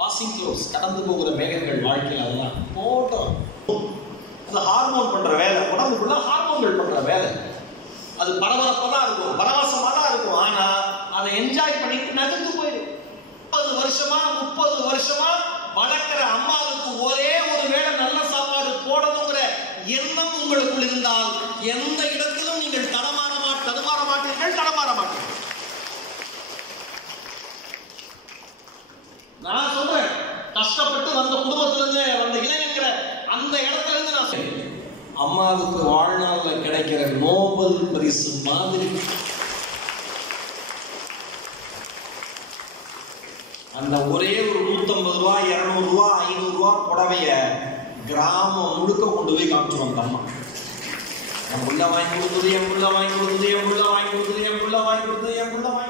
Passing clouds, கடந்து போகிற மேகங்கள் வாழ்க்கையில் அதெல்லாம் போட்டோம். அது ஹார்மோன் பண்ற வேலை, உடம்புக்குள்ள ஹார்மோன்கள் பண்ற வேலை. அது பரபரப்பா தான் இருக்கும், பரவசமா தான் இருக்கும். ஆனா அதை என்ஜாய் பண்ணிட்டு நகர்ந்து போயிடும். 30 வருஷமா 30 வருஷமா வளர்க்கிற அம்மாவுக்கு ஒரே ஒரு வேளை நல்ல சாப்பாடு போடணுங்கிற எண்ணம் உங்களுக்குள் இருந்தால் எந்த இடத்திலும் நீங்கள் தடுமாற மாட்டீர்கள். நான் சொல்றேன், கஷ்டப்பட்டு வந்த குடும்பத்திலிருந்து வந்த இளைஞங்கிற அந்த இடத்துல இருந்து நான் சொல்றேன், அம்மாவுக்கு வாழ்நாள்ல கிடைக்கிற நோபல் பரிசு மாதிரி அந்த ஒரே ஒரு 150 ரூபாய் 200 ரூபாய் 500 ரூபாய் புடவைய கிராமம் முழுக்க கொண்டு போய் காமிச்சிருவாங்க. அம்மா என் புள்ள வாங்கி கொடுத்தது, என் புள்ள வாங்கி கொடுத்தது, என் புள்ள வாங்கி கொடுத்தது, என் புள்ள வாங்கி கொடுத்தது, என் புள்ள வாங்கி